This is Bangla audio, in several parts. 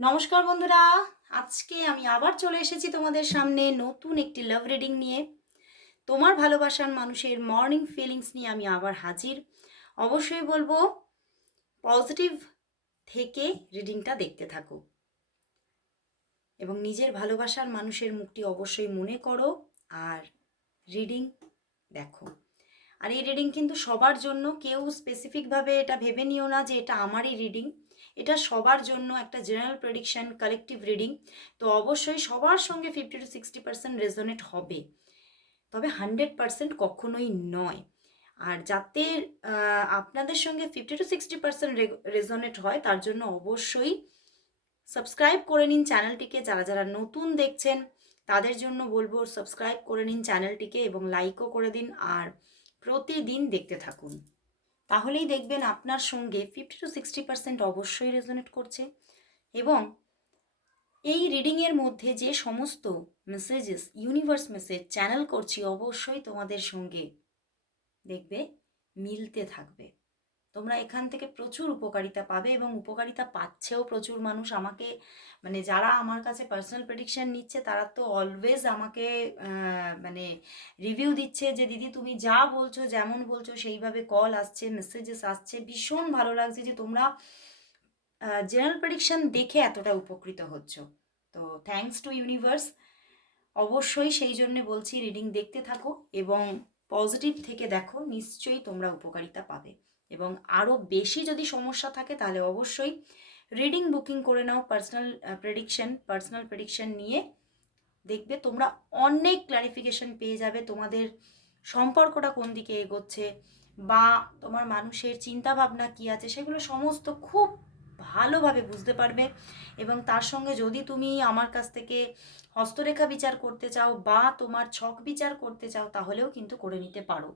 নমস্কার বন্ধুরা, আজকে আমি আবার চলে এসেছি তোমাদের সামনে নতুন একটি লাভ রিডিং নিয়ে। তোমার ভালোবাসার মানুষের মর্নিং ফিলিংস নিয়ে আমি আবার হাজির। অবশ্যই বলব পজিটিভ থেকে রিডিংটা দেখতে থাকো। এবং নিজের ভালোবাসার মানুষের মুখটি অবশ্যই মনে করো আর রিডিং দেখো। আর এই রিডিং কিন্তু সবার জন্য, কেউ স্পেসিফিকভাবে এটা ভেবে নিও না যে এটা আমারই রিডিং এটা সবার জন্য একটা জেনারেল প্রেডিকশন কালেকটিভ রিডিং তো অবশ্যই সবার সঙ্গে fifty to sixty percent resonate হবে। তবে হান্ড্রেড পার্সেন্ট কখনোই নয়। আর যাতে আপনাদের সঙ্গে fifty to sixty percent resonate হয়, তার জন্য অবশ্যই সাবস্ক্রাইব করে নিন চ্যানেলটিকে যারা যারা নতুন দেখছেন, তাদের জন্য বলব সাবস্ক্রাইব করে নিন চ্যানেলটিকে এবং লাইকও করে দিন। আর প্রতিদিন দেখতে থাকুন। তাহলেই দেখবেন আপনার সঙ্গে ফিফটি টু সিক্সটি পার্সেন্ট অবশ্যই রেজোনেট করছে এবং এই রিডিংয়ের মধ্যে যে সমস্ত মেসেজেস ইউনিভার্স মেসেজ চ্যানেল করছি অবশ্যই তোমাদের সঙ্গে দেখবে, মিলতে থাকবে। তোমরা এখান থেকে প্রচুর উপকারিতা পাবে এবং উপকারিতা পাচ্ছেও প্রচুর মানুষ আমাকে মানে যারা আমার কাছে পার্সোনাল প্রেডিকশন নিচ্ছে, তারা তো অলওয়েজ আমাকে মানে রিভিউ দিচ্ছে যে, দিদি, তুমি যা বলছো, যেমন বলছো, সেইভাবে কল আসছে মেসেজেস আসছে। ভীষণ ভালো লাগছে যে তোমরা জেনারেল প্রেডিকশন দেখে এতটা উপকৃত হচ্ছ। তো থ্যাঙ্কস টু ইউনিভার্স অবশ্যই সেই জন্যে বলছি রিডিং দেখতে থাকো এবং পজিটিভ থেকে দেখো, নিশ্চয়ই তোমরা উপকারিতা পাবে। এবং আরও বেশি যদি সমস্যা থাকে তাহলে অবশ্যই রিডিং বুকিং করে নাও পার্সোনাল প্রেডিকশন পার্সোনাল প্রেডিকশন নিয়ে। দেখবে তোমরা অনেক ক্লারিফিকেশন পেয়ে যাবে তোমাদের সম্পর্কটা কোন দিকে এগোচ্ছে বা তোমার মানুষের চিন্তাভাবনা কী আছে, সেগুলো সমস্ত খুব ভালোভাবে বুঝতে পারবে এবং তার সঙ্গে যদি তুমি আমার কাছ থেকে হস্তরেখা বিচার করতে চাও বা তোমার ছক বিচার করতে চাও, তাহলেও কিন্তু করে নিতে পারো।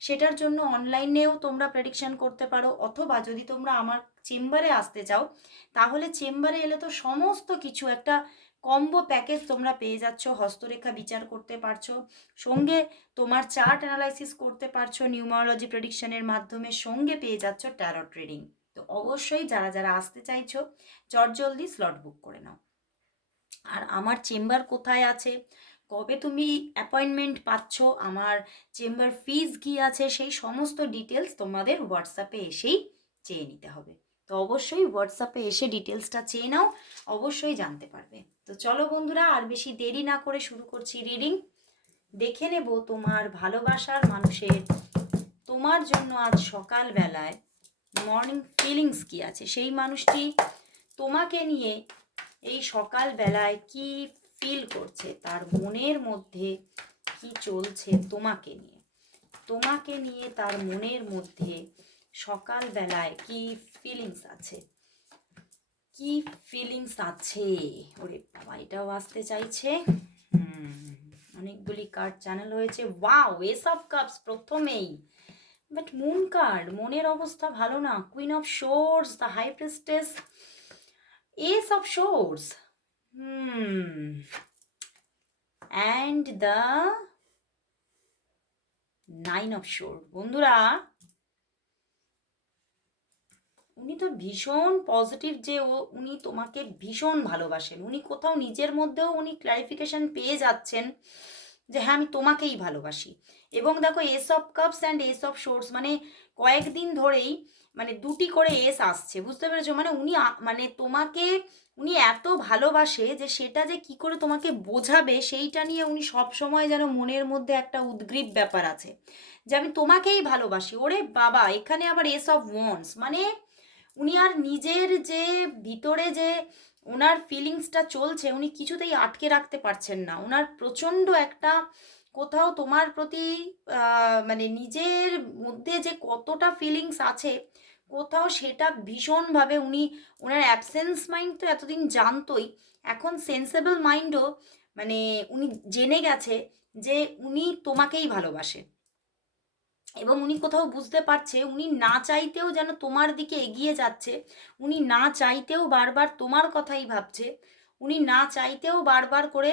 সেটার জন্য অনলাইনেও তোমরা প্রেডিকশন করতে পারো অথবা যদি তোমরা আমার চেম্বারে আসতে চাও, তাহলে চেম্বারে এলে তো সমস্ত কিছু একটা কম্বো প্যাকেজ তোমরা পেয়ে যাচ্ছ, হস্তরেখা বিচার করতে পারছ, সঙ্গে তোমার চার্ট অ্যানালাইসিস করতে পারছ, নিউমারোলজি প্রেডিকশনের মাধ্যমে সঙ্গে পেয়ে যাচ্ছ ট্যারো ট্রেডিং তো অবশ্যই যারা যারা আসতে চাইছো, চটজলদি স্লট বুক করে নাও। আর আমার চেম্বার কোথায় আছে? কবে তুমি অ্যাপয়েন্টমেন্ট পাচ্ছ? আমার চেম্বার ফিজ কী আছে? সেই সমস্ত ডিটেলস তোমাদের হোয়াটসঅ্যাপে এসেই চেয়ে নিতে হবে। তো অবশ্যই হোয়াটসঅ্যাপে এসে ডিটেলসটা চেয়ে নাও, অবশ্যই জানতে পারবে। তো চলো বন্ধুরা, আর বেশি দেরি না করে শুরু করছি রিডিং দেখে নেব তোমার ভালোবাসার মানুষের তোমার জন্য আজ সকালবেলায় মর্নিং ফিলিংস কি আছে? সেই মানুষটি তোমাকে নিয়ে এই সকালবেলায় কি ফিল করছে? তার মনের মধ্যে কি চলছে তোমাকে নিয়ে? তোমাকে নিয়ে তার মনের মধ্যে সকালবেলায় কি ফিলিংস আছে? কি ফিলিংস আছে? ওরে বাবা এটাও আসতে চাইছে। অনেকগুলি কার্ড চ্যানেল হয়েছে। ওয়াও এস অফ কাপস প্রথমেই। বাট মুন কার্ড মনের অবস্থা ভালো না। Queen of swords the high priestess ace of swords and the nine of swords বন্ধুরা, উনি তো ভীষণ পজিটিভ যে ও, উনি তোমাকে ভীষণ ভালোবাসেন। উনি কোথাও নিজের মধ্যেও উনি ক্লারিফিকেশন পেয়ে যাচ্ছেন যে হ্যাঁ আমি তোমাকেই ভালোবাসি। এবং দেখো ace of cups and ace of swords মানে কয়েকদিন ধরেই মানে দুটি করে এস আসছে, বুঝতে পেরেছ? মানে উনি মানে তোমাকে উনি এত ভালোবাসে যে সেটা যে কি করে তোমাকে বোঝাবে, সেইটা নিয়ে উনি সব সময় যেন মনের মধ্যে একটা উদ্গ্রীব ব্যাপার আছে, যে আমি তোমাকেই ভালোবাসি। ওরে বাবা, এখানে আবার এস অফ ওয়ান্স মানে উনি আর নিজের যে ভিতরে যে ওনার ফিলিংসটা চলছে, উনি কিছুতেই আটকে রাখতে পারছেন না। ওনার প্রচণ্ড একটা কোথাও তোমার প্রতি মানে নিজের মধ্যে যে কতটা ফিলিংস আছে, কোথাও সেটা ভীষণভাবে উনি ওনার অ্যাবসেন্স মাইন্ড তো এতদিন জানতোই, এখন সেন্সেবল মাইন্ডও মানে উনি জেনে গেছে যে উনি তোমাকেই ভালোবাসে। এবং উনি কোথাও বুঝতে পারছে, উনি না চাইতেও যেন তোমার দিকে এগিয়ে যাচ্ছে, উনি না চাইতেও বারবার তোমার কথাই ভাবছে, উনি না চাইতেও বারবার করে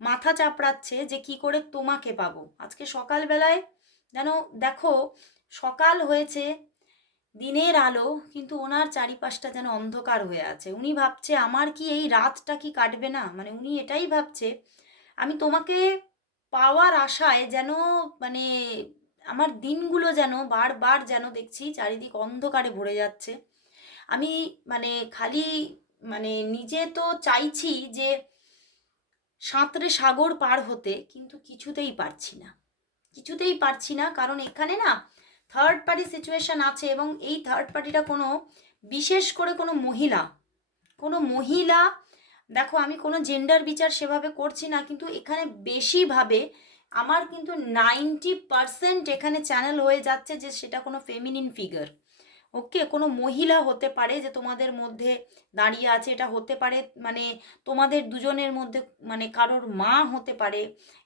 মাথা চাপড়াচ্ছে যে কি করে তোমাকে পাবো। আজকে সকালবেলায় যেন দেখো, সকাল হয়েছে, দিনের আলো, কিন্তু ওনার চারিপাশটা যেন অন্ধকার হয়ে আছে। উনি ভাবছে, আমার কি এই রাতটা কি কাটবে না? মানে উনি এটাই ভাবছে, আমি তোমাকে পাওয়ার আশায় যেন মানে আমার দিনগুলো যেন বারবার যেন দেখছি, চারিদিক অন্ধকারে ভরে যাচ্ছে। আমি মানে খালি মানে নিজে তো চাইছি যে সাঁতরে সাগর পার হতে কিন্তু কিছুতেই পারছি না। কিছুতেই পারছি না কারণ এখানে না থার্ড পার্টি সিচুয়েশন আছে এবং এই থার্ড পার্টিটা কোনো বিশেষ করে কোনো মহিলা কোনো মহিলা, দেখো আমি কোনো জেন্ডার বিচার সেভাবে করছি না কিন্তু এখানে বেশিভাবে আমার কিন্তু নাইনটি পারসেন্ট এখানে চ্যানেল হয়ে যাচ্ছে যে সেটা কোনো ফেমিনিন ফিগার ওকে, কোনো মহিলা হতে পারে যে তোমাদের মধ্যে দাঁড়িয়ে আছে, এটা হতে পারে মানে তোমাদের দুজনের মধ্যে মানে কারোর মা হতে পারে,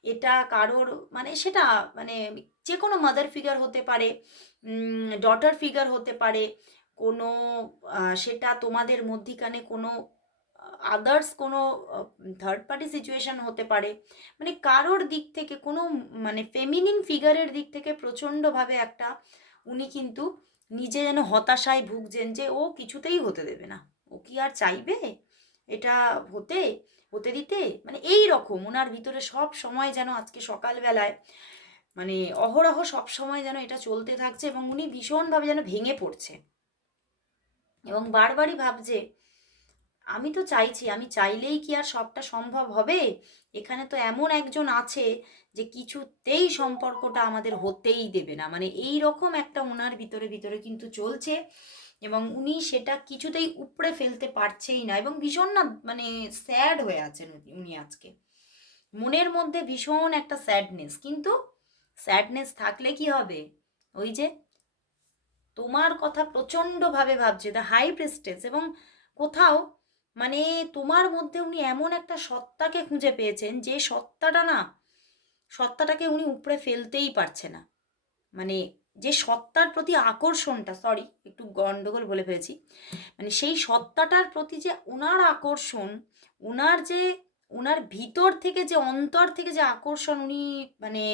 এটা কারোর মানে সেটা মানে যে কোনো মাদার ফিগার হতে পারে ডটার ফিগার হতে পারে, কোনো সেটা তোমাদের মধ্যিখানে কোনো আদার্স কোনো থার্ড পার্টি সিচুয়েশন হতে পারে মানে কারোর দিক থেকে কোনো মানে ফেমিনিন ফিগারের দিক থেকে প্রচণ্ডভাবে একটা, উনি কিন্তু নিজে যেন হতাশায় ভুগছেন যে ও কিছুতেই হতে দেবে না। ও কি আর চাইবে? এটা হতে হতে দিতে? মানে এই রকম ওনার ভিতরে সব সময় যেন আজকে সকালবেলায় মানে অহরহ সব সময় যেন এটা চলতে থাকছে এবং উনি ভীষণভাবে যেন ভেঙে পড়ছে। এবং বারবারই ভাবছে আমি তো চাইছি, আমি চাইলেই কি আর সবটা সম্ভব হবে? এখানে তো এমন একজন আছে যে কিছুতেই সম্পর্কটা আমাদের হতেই দেবে না। মানে এই রকম একটা ওনার ভিতরে ভিতরে কিন্তু চলছে এবং উনি সেটা কিছুতেই উপড়ে ফেলতে পারছেই না এবং ভীষণ না মানে স্যাড হয়ে আছেন উনি- আজকে। মনের মধ্যে ভীষণ একটা স্যাডনেস কিন্তু স্যাডনেস থাকলে কি হবে? ওই যে তোমার কথা প্রচণ্ডভাবে ভাবছে দ্য হাই প্রেস্টেস এবং কোথাও মানে তোমার মধ্যে উনি এমন একটা সত্তাকে খুঁজে পেয়েছেন যে সত্তাটা না, সত্তাটাকে উনি উপড়ে ফেলতেই পারছে না। মানে যে সত্তার প্রতি আকর্ষণটা সরি একটু গন্ডগোল বলে ফেলেছি। মানে সেই সত্তাটার প্রতি যে ওনার আকর্ষণ ওনার যে ওনার ভিতর থেকে যে, অন্তর থেকে যে আকর্ষণ উনি মানে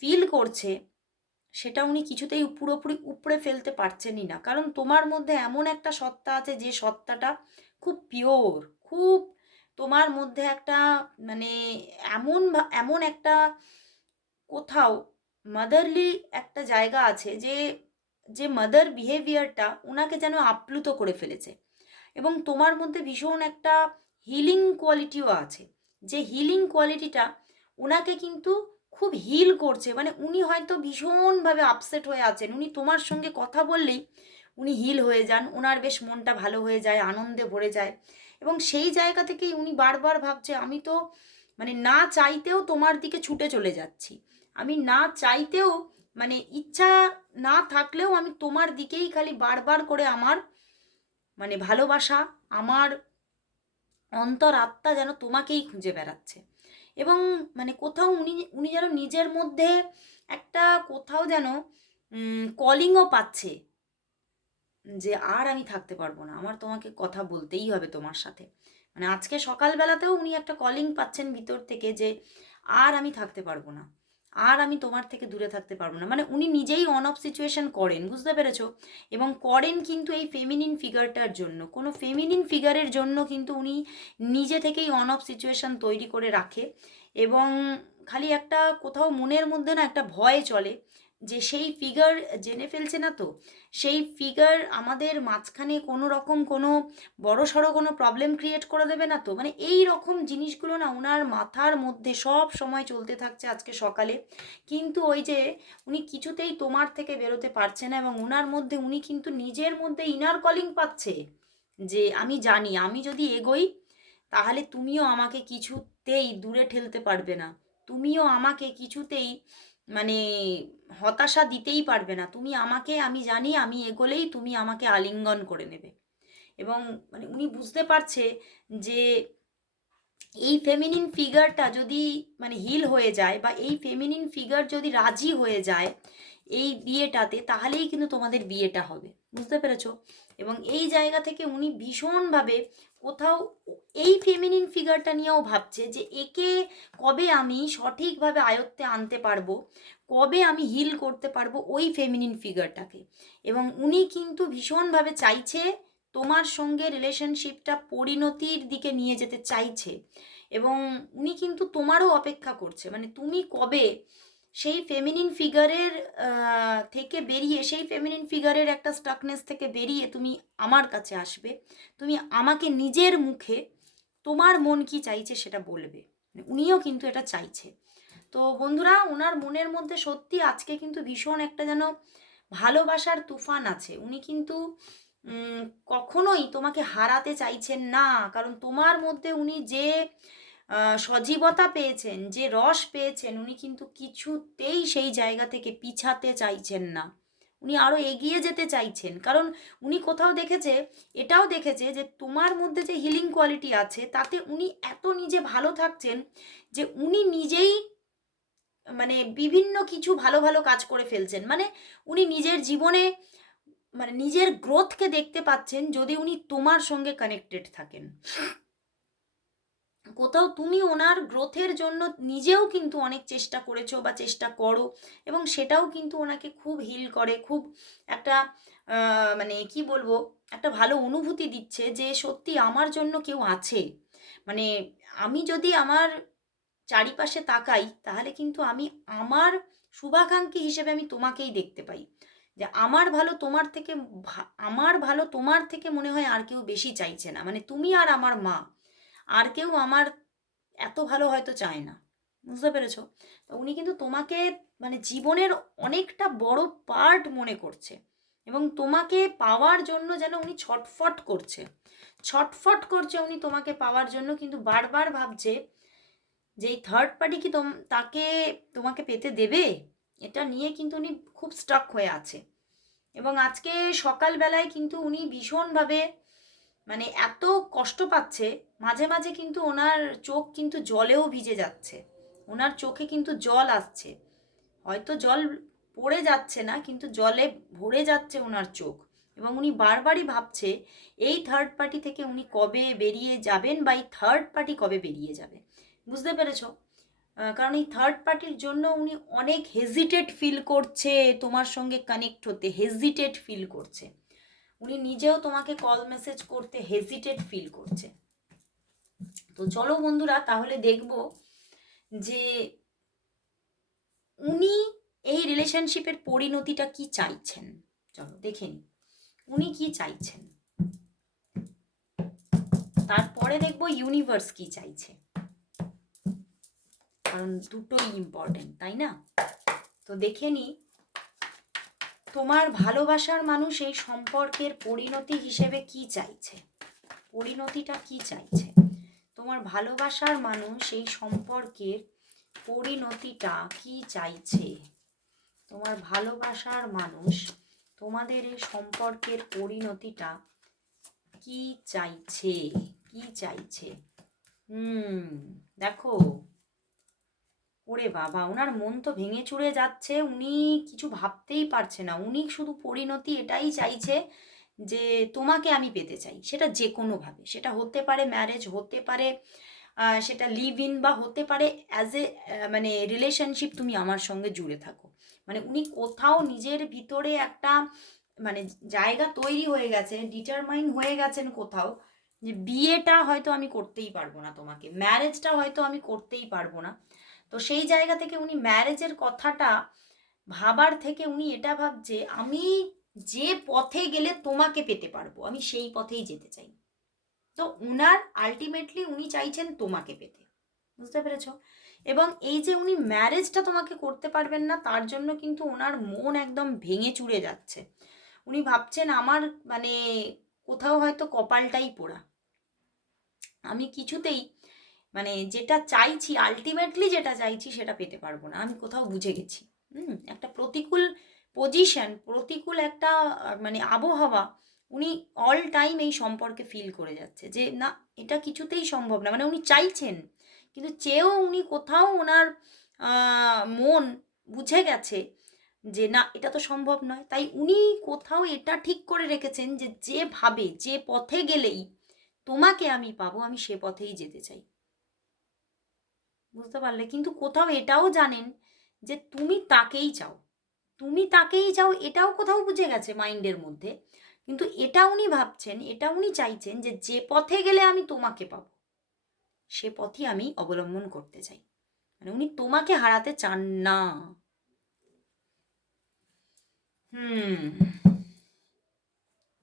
ফিল করছে, সেটা উনি কিছুতেই পুরোপুরি উপড়ে ফেলতে পারছেনই না। কারণ তোমার মধ্যে এমন একটা সত্তা আছে যে সত্তাটা খুব পিওর খুব তোমার মধ্যে একটা মানে এমন এমন একটা কোথাও মাদারলি একটা জায়গা আছে যে যে মাদার বিহেভিয়ারটা ওনাকে যেন আপ্লুত করে ফেলেছে। এবং তোমার মধ্যে ভীষণ একটা হিলিং কোয়ালিটিও আছে। যে হিলিং কোয়ালিটিটা ওনাকে কিন্তু খুব হিল করছে। মানে উনি হয়তো ভীষণভাবে আপসেট হয়ে আছেন। উনি তোমার সঙ্গে কথা বললেই উনি হিল হয়ে যান ওনার বেশ মনটা ভালো হয়ে যায়, আনন্দে ভরে যায়। এবং সেই জায়গা থেকেই উনি বারবার ভাবছে, আমি তো মানে না চাইতেও তোমার দিকে ছুটে চলে যাচ্ছি। আমি না চাইতেও মানে ইচ্ছা না থাকলেও আমি তোমার দিকেই খালি বারবার করে আমার মানে ভালোবাসা, আমার অন্তর আত্মা যেন তোমাকেই খুঁজে বেড়াচ্ছে। এবং মানে কোথাও উনি উনি যেন নিজের মধ্যে একটা কোথাও যেন কলিংও পাচ্ছে যে আর আমি থাকতে পারব না, আমার তোমাকে কথা বলতেই হবে তোমার সাথে। মানে আজকে সকালবেলাতেও উনি একটা কলিং পাচ্ছেন ভিতর থেকে যে আর আমি থাকতে পারব না, আর আমি তোমার থেকে দূরে থাকতে পারব না। মানে উনি নিজেই অন অফ সিচুয়েশন করেন, বুঝতে পেরেছ? এবং করেন কিন্তু এই ফেমিনিন ফিগারটার জন্য, কোনো ফেমিনিন ফিগারের জন্য কিন্তু উনি নিজে থেকেই অন অফ সিচুয়েশন তৈরি করে রাখে। এবং খালি একটা কোথাও মনের মধ্যে না একটা ভয় চলে যে সেই ফিগার জেনে ফেলছে না তো সেই ফিগার আমাদের মাঝখানে কোনো রকম কোনো বড় সড়ো কোনো প্রবলেম ক্রিয়েট করে দেবে না তো? মানে এই রকম জিনিসগুলো না ওনার মাথার মধ্যে সব সময় চলতে থাকছে আজকে সকালে। কিন্তু ওই যে উনি কিছুতেই তোমার থেকে বেরোতে পারছে না এবং ওনার মধ্যে উনি কিন্তু নিজের মধ্যে ইনার কলিং পাচ্ছে যে, আমি জানি, আমি যদি এগোই, তাহলে তুমিও আমাকে কিছুতেই দূরে ঠেলতে পারবে না। তুমিও আমাকে কিছুতেই মানে হতাশা দিতেই পারবে না। তুমি আমাকে, আমি জানি, আমি এগোলেই তুমি আমাকে আলিঙ্গন করে নেবে। এবং মানে উনি বুঝতে পারছে যে এই ফেমিনিন ফিগারটা যদি মানে হিল হয়ে যায় বা এই ফেমিনিন ফিগার যদি রাজি হয়ে যায় এই বিয়েটাতে, তাহলেই কিন্তু তোমাদের বিয়েটা হবে। বুঝতে পেরেছ? এবং এই জায়গা থেকে উনি ভীষণভাবে কোথাও এই ফেমিনিন ফিগারটা নিয়েও ভাবছে যে একে কবে আমি সঠিকভাবে আয়ত্তে আনতে পারব, কবে আমি হিল করতে পারব ওই ফেমিনিন ফিগারটাকে এবং উনি কিন্তু ভীষণভাবে চাইছে তোমার সঙ্গে রিলেশনশিপটা পরিণতির দিকে নিয়ে যেতে চাইছে। এবং উনি কিন্তু তোমারও অপেক্ষা করছে মানে তুমি কবে সেই ফেমিনিন ফিগারের থেকে বেরিয়ে, সেই ফেমিনিন ফিগারের একটা স্টাকনেস থেকে বেরিয়ে তুমি আমার কাছে আসবে। তুমি আমাকে নিজের মুখে তোমার মন কি চাইছে সেটা বলবে। মানে উনিও কিন্তু এটা চাইছে। তো বন্ধুরা ওনার মনের মধ্যে সত্যি আজকে কিন্তু ভীষণ একটা যেন ভালোবাসার তুফান আছে। উনি কিন্তু কখনোই তোমাকে হারাতে চাইছেন না। কারণ তোমার মধ্যে উনি যে সজীবতা পেয়েছেন, যে রস পেয়েছেন, উনি কিন্তু কিছুতেই সেই জায়গা থেকে পিছাতে চাইছেন না। উনি আরও এগিয়ে যেতে চাইছেন। কারণ উনি কোথাও দেখেছে, এটাও দেখেছে যে তোমার মধ্যে যে হিলিং কোয়ালিটি আছে, তাতে উনি এত নিজে ভালো থাকছেন যে উনি নিজেই মানে বিভিন্ন কিছু ভালো ভালো কাজ করে ফেলছেন। মানে উনি নিজের জীবনে মানে নিজের গ্রোথকে দেখতে পাচ্ছেন যদি উনি তোমার সঙ্গে কানেক্টেড থাকেন। কোথাও তুমি ওনার গ্রোথের জন্য নিজেও কিন্তু অনেক চেষ্টা করেছ বা চেষ্টা করো এবং সেটাও কিন্তু ওনাকে খুব হিল করে, খুব একটা মানে কি বলব, একটা ভালো অনুভূতি দিচ্ছে যে সত্যি আমার জন্য কেউ আছে। মানে আমি যদি আমার চারিপাশে তাকাই তাহলে কিন্তু আমি আমার শুভাকাঙ্ক্ষী হিসেবে আমি তোমাকেই দেখতে পাই। যে আমার ভালো তোমার থেকে আমার ভালো তোমার থেকে মনে হয় আর কেউ বেশি চাইছে না। মানে তুমি আর আমার মা। আর কেউ আমার এত ভালো হয়তো চায় না। বুঝতে পেরেছ? তো উনি কিন্তু তোমাকে মানে জীবনের অনেকটা বড় পার্ট মনে করছে এবং তোমাকে পাওয়ার জন্য যেন উনি ছটফট করছে। ছটফট করছে উনি তোমাকে পাওয়ার জন্য কিন্তু বারবার ভাবছে যে এই থার্ড পার্টি কি তাকে তোমাকে পেতে দেবে? এটা নিয়ে কিন্তু উনি খুব স্টক হয়ে আছে। এবং আজকে সকালবেলায় কিন্তু উনি ভীষণভাবে মানে এত কষ্ট পাচ্ছে, মাঝে মাঝে কিন্তু ওনার চোখ কিন্তু জলেও ভিজে যাচ্ছে। ওনার চোখে কিন্তু জল আসছে। হয়তো জল পড়ে যাচ্ছে না, কিন্তু জলে ভরে যাচ্ছে ওনার চোখ। এবং উনি বারবারই ভাবছে, এই থার্ড পার্টি থেকে উনি কবে বেরিয়ে যাবেন বা এই থার্ড পার্টি কবে বেরিয়ে যাবে? বুঝতে পেরেছ? কারণ এই থার্ড পার্টির জন্য উনি অনেক হেজিটেট ফিল করছে, তোমার সঙ্গে কানেক্ট হতে হেজিটেট ফিল করছে। উনি নিজেও তোমাকে কল মেসেজ করতে হেজিটেট ফিল করছে। তো চলো বন্ধুরা, তাহলে দেখব যে উনি এই রিলেশনশিপের পরিণতিটা কি চাইছেন? চলো দেখে নি। উনি কি চাইছেন? তারপরে দেখব ইউনিভার্স কি চাইছে। কারণ দুটোই ইম্পর্টেন্ট তাই না? তো দেখে নি তোমার ভালোবাসার মানুষ এই সম্পর্কের পরিণতি হিসেবে কি চাইছে? পরিণতিটা কি চাইছে? তোমার ভালোবাসার মানুষ এই সম্পর্কের পরিণতিটা কি চাইছে? তোমার ভালোবাসার মানুষ তোমাদের এই সম্পর্কের পরিণতিটা কি চাইছে? কি চাইছে? হুম, দেখো। ওরে বাবা ওনার মন তো ভেঙে চুরে যাচ্ছে, উনি কিছু ভাবতেই পারছে না। উনি শুধু পরিণতি এটাই চাইছে যে তোমাকে আমি পেতে চাই, সেটা যে কোনোভাবে সেটা হতে পারে ম্যারেজ হতে পারে সেটা লিভ ইন বা হতে পারে অ্যাজ এ মানে রিলেশনশিপ তুমি আমার সঙ্গে জুড়ে থাকো। মানে উনি কোথাও নিজের ভিতরে একটা মানে জায়গা তৈরি হয়ে গেছে ডিটারমাইন হয়ে গেছেন কোথাও, যে বিয়েটা হয়তো আমি করতেই পারব না তোমাকে ম্যারেজটা হয়তো আমি করতেই পারব না। তো সেই জায়গা থেকে উনি ম্যারেজের কথাটা ভাবার থেকে উনি এটা ভাবছে, আমি যে পথে গেলে তোমাকে পেতে পারব, আমি সেই পথেই যেতে চাই। তো উনার আলটিমেটলি উনি চাইছেন তোমাকে পেতে। বুঝতে পেরেছ? এবং এই যে উনি ম্যারেজটা তোমাকে করতে পারবেন না, তার জন্য কিন্তু ওনার মন একদম ভেঙে চুড়ে যাচ্ছে। উনি ভাবছেন আমার মানে কোথাও হয়তো কপালটাই পোড়া। আমি কিছুতেই মানে যেটা চাইছি আলটিমেটলি যেটা চাইছি সেটা পেতে পারব না। আমি কোথাও বুঝে গেছি। হুম, একটা প্রতিকূল পজিশন প্রতিকূল একটা মানে আবহাওয়া উনি অল টাইম এই সম্পর্কে ফিল করে যাচ্ছে যে, না, এটা কিছুতেই সম্ভব না। মানে উনি চাইছেন, কিন্তু চেয়েও উনি কোথাও ওনার মন বুঝে গেছে যে, না, এটা তো সম্ভব নয়। তাই উনি কোথাও এটা ঠিক করে রেখেছেন যে, যেভাবে, যে পথে গেলেই তোমাকে আমি পাবো, আমি সে পথেই যেতে চাই। বুঝতে পারলে। কিন্তু কোথাও এটাও জানেন যে তুমি তাকেই চাও। তুমি তাকেই চাও, এটাও কোথাও বুঝে গেছে মাইন্ডের মধ্যে। কিন্তু এটা উনি ভাবছেন, এটা উনি চাইছেন যে যে পথে গেলে আমি তোমাকে পাবো, সে পথই আমি অবলম্বন করতে চাই। মানে উনি তোমাকে হারাতে চান না। হুম।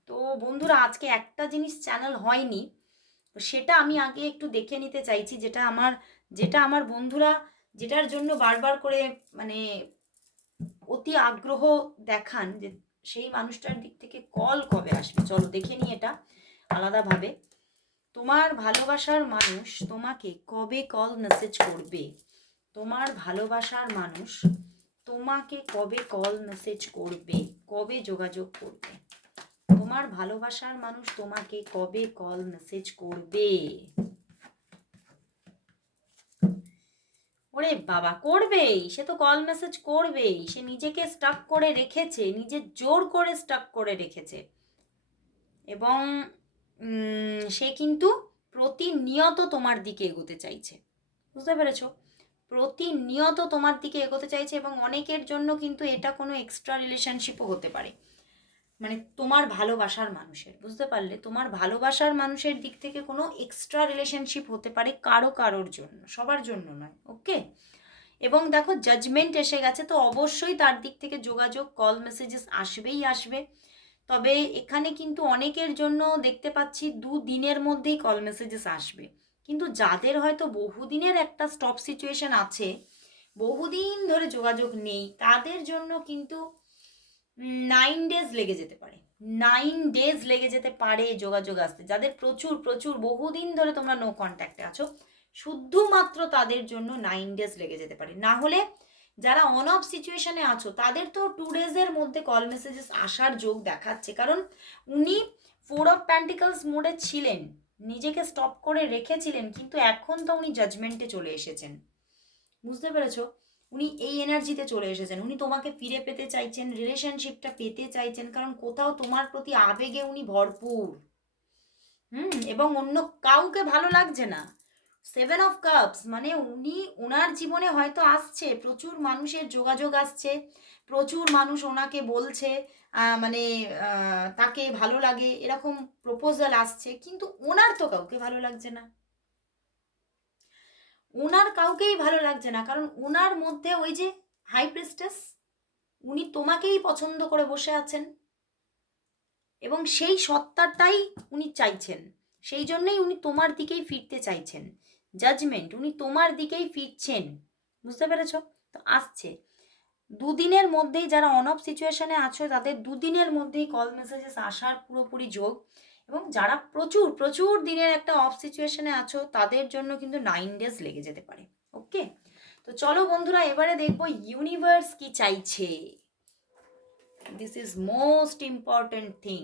তো বন্ধুরা, আজকে একটা জিনিস চ্যানেল হয়নি। সেটা আমি আগে একটু দেখে নিতে চাইছি, যেটা আমার যেটা আমার বন্ধুরা যেটার জন্য বারবার করে মানে অতি আগ্রহ দেখান যে সেই মানুষটার দিক থেকে কল কবে আসবে? চলো দেখে নিই এটা আলাদাভাবে। তোমার ভালোবাসার মানুষ তোমাকে কবে কল মেসেজ করবে? তোমার ভালোবাসার মানুষ তোমাকে কবে কল মেসেজ করবে? কবে যোগাযোগ করবে? তোমার ভালোবাসার মানুষ তোমাকে কবে কল মেসেজ করবে? ওরে বাবা, করবেই। সে তো কল মেসেজ করবেই। সে নিজেকে স্টাক করে রেখেছে, নিজে জোর করে স্টাক করে রেখেছে। এবং সে কিন্তু প্রতিনিয়ত তোমার দিকে এগোতে চাইছে। বুঝতে পেরেছ? প্রতিনিয়ত তোমার দিকে এগোতে চাইছে এবং অনেকের জন্য কিন্তু এটা কোনো এক্সট্রা রিলেশনশিপও হতে পারে। মানে তোমার ভালোবাসার মানুষের, বুঝতে পারলে? তোমার ভালোবাসার মানুষের দিক থেকে কোনো এক্সট্রা রিলেশনশিপ হতে পারে কারও কারোর জন্য, সবার জন্য নয় ওকে এবং দেখো জাজমেন্ট এসে গেছে, তো অবশ্যই তার দিক থেকে যোগাযোগ কল মেসেজেস আসবেই আসবে। তবে এখানে কিন্তু অনেকের জন্য দেখতে পাচ্ছি দু দিনের মধ্যেই কল মেসেজেস আসবে। কিন্তু যাদের হয়তো বহুদিনের একটা স্টপ সিচুয়েশন আছে, বহুদিন ধরে যোগাযোগ নেই, তাদের জন্য কিন্তু নাইন ডেজ লেগে যেতে পারে। নাইন ডেজ লেগে যেতে পারে যোগাযোগ আসতে। যাদের প্রচুর প্রচুর, বহুদিন ধরে তোমরা নো কন্ট্যাক্টে আছো, শুধুমাত্র তাদের জন্য নাইন ডেজ লেগে যেতে পারে। না হলে যারা অন অফ সিচুয়েশনে আছো, তাদের তো টু ডেজের মধ্যে কল মেসেজেস আসার যোগ দেখাচ্ছে। কারণ উনি ফোর অফ প্যান্টিকলস মোডে ছিলেন, নিজেকে স্টপ করে রেখেছিলেন, কিন্তু এখন তো উনি জাজমেন্টে চলে এসেছেন। বুঝতে পেরেছ? উনি এই এনার্জিতে চলে এসেছেন। উনি তোমাকে ফিরে পেতে চাইছেন রিলেশনশিপটা পেতে চাইছেন, কারণ কোথাও তোমার প্রতি আবেগে উনি ভরপুর। হুম, এবং অন্য কাউকে ভালো লাগছে না। সেভেন অফ কাপস মানে উনি ওনার জীবনে হয়তো আসছে, প্রচুর মানুষের যোগাযোগ আসছে, প্রচুর মানুষ ওনাকে বলছে মানে তাকে ভালো লাগে, এরকম প্রপোজাল আসছে, কিন্তু ওনার তো কাউকে ভালো লাগছে না। ওনার কাউকেই ভালো লাগছে না। কারণ ওনার মধ্যে ওই যে হাই প্রেস্টেস উনি তোমাকেই পছন্দ করে বসে আছেন। এবং সেই সত্তাটাই উনি চাইছেন। সেই জন্যই উনি তোমার দিকেই ফিরতে চাইছেন। জাজমেন্ট উনি তোমার দিকেই ফিরছেন। বুঝতে পেরেছ? তো আসছে। দুদিনের মধ্যেই যারা অন অফ সিচুয়েশনে আছো, তাদের দুদিনের মধ্যেই কল মেসেজেস আসার পুরোপুরি যোগ। এবং যারা প্রচুর প্রচুর দিনের একটা অফ সিচুয়েশনে আছো, তাদের জন্য কিন্তু নাইন ডেজ লেগে যেতে পারে ওকে তো চলো বন্ধুরা, এবারে দেখব ইউনিভার্স কি চাইছে। This is most important thing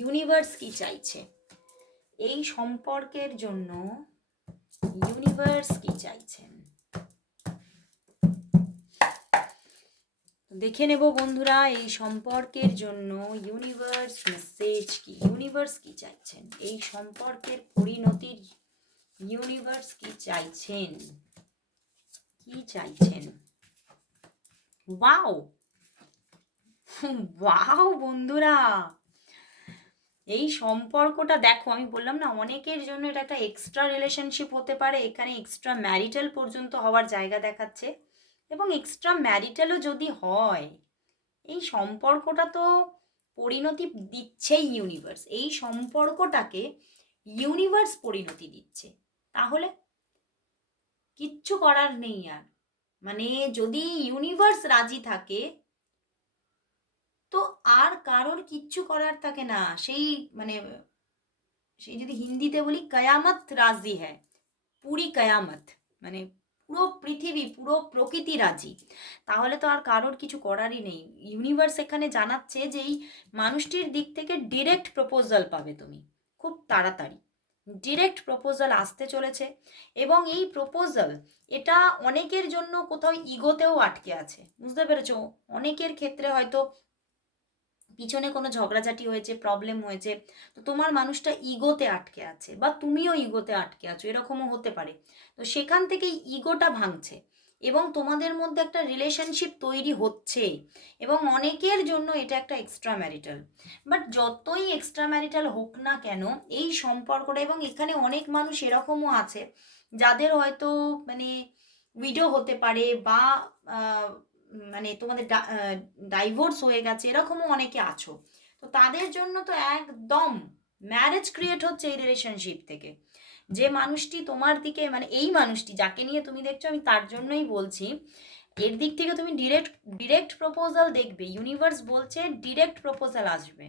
universe কি চাইছে? এই সম্পর্কের জন্য ইউনিভার্স কি চাইছেন? দেখে নেব বন্ধুরা এই সম্পর্কের জন্য ইউনিভার্স মেসেজ কি ইউনিভার্স কি চাইছেন? এই সম্পর্কের পরিণতির ইউনিভার্স কি চাইছেন? কি চাইছেন? ওয়াও ওয়াও বন্ধুরা! এই সম্পর্কটা দেখো, আমি বললাম না, অনেকের জন্য এটা একটা এক্সট্রা রিলেশনশিপ হতে পারে, এখানে এক্সট্রা ম্যারিটাল পর্যন্ত হওয়ার জায়গা দেখাচ্ছে। এবং এক্সট্রা ম্যারিটালও যদি হয়, এই সম্পর্কটা তো পরিণতি দিচ্ছেই ইউনিভার্স এই সম্পর্কটাকে ইউনিভার্স পরিণতি দিচ্ছে। তাহলে কিচ্ছু করার নেই আর। মানে যদি ইউনিভার্স রাজি থাকে, তো আর কারোর কিচ্ছু করার থাকে না। সেই মানে সেই যদি হিন্দিতে বলি, কয়ামত রাজি হ্যাঁ পুরি কয়ামত। মানে পুরো পৃথিবী, পুরো প্রকৃতি রাজি। তাহলে তো আর কারোর কিছু করারই নেই। ইউনিভার্স এখানে জানাচ্ছে যে এই মানুষটির দিক থেকে ডিরেক্ট প্রপোজাল পাবে তুমি। খুব তাড়াতাড়ি। ডিরেক্ট প্রপোজাল আসতে চলেছে এবং এই প্রপোজাল এটা অনেকের জন্য কোথাও ইগোতেও আটকে আছে। বুঝতে পেরেছ? অনেকের ক্ষেত্রে হয়তো পিছনে কোনো ঝগড়াঝাটি হয়েছে প্রবলেম হয়েছে, তো তোমার মানুষটা ইগোতে আটকে আছে বা তুমিও ইগোতে আটকে আছো, এরকমও হতে পারে। তো সেখান থেকে ইগোটা ভাঙছে এবং তোমাদের মধ্যে একটা রিলেশনশিপ তৈরি হচ্ছে এবং অনেকের জন্য এটা একটা এক্সট্রা ম্যারিটাল বাট যতই এক্সট্রা ম্যারিটাল হোক না কেন, এই সম্পর্কটা এবং এখানে অনেক মানুষ এরকমও আছে, যাদের হয়তো মানে উইডো হতে পারে বা মানে তোমাদের ডাইভোর্স হয়ে গেছে, এরকমও অনেকে আছো। তো তাদের জন্য তো একদম ম্যারেজ ক্রিয়েট হচ্ছে এই রিলেশনশিপ থেকে। যে মানুষটি তোমার দিকে মানে এই মানুষটি যাকে নিয়ে তুমি দেখছ, আমি তার জন্যই বলছি, এর দিক থেকে তুমি ডিরেক্ট ডিরেক্ট প্রপোজাল দেখবে ইউনিভার্স বলছে ডিরেক্ট প্রপোজাল আসবে,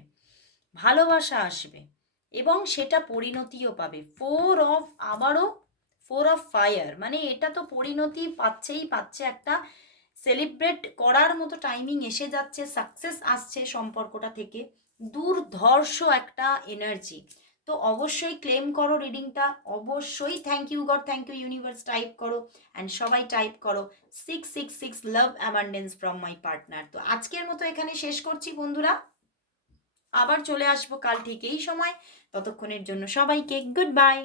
ভালোবাসা আসবে, এবং সেটা পরিণতিও পাবে। ফোর অফ আবারও ফোর অফ ফায়ার মানে এটা তো পরিণতি পাচ্ছেই পাচ্ছে একটা সেলিব্রেট করার মতো টাইমিং এসে যাচ্ছে সাকসেস আসছে সম্পর্কটা থেকে। দুর্ধর্ষ একটা এনার্জি তো অবশ্যই ক্লেম করো রিডিংটা অবশ্যই thank you God thank you universe type করো অ্যান্ড সবাই টাইপ করো six six six love abundance from my partner তো আজকের মতো এখানে শেষ করছি বন্ধুরা। আবার চলে আসব কাল ঠিক এই সময়। ততক্ষণের জন্য সবাইকে গুড বাই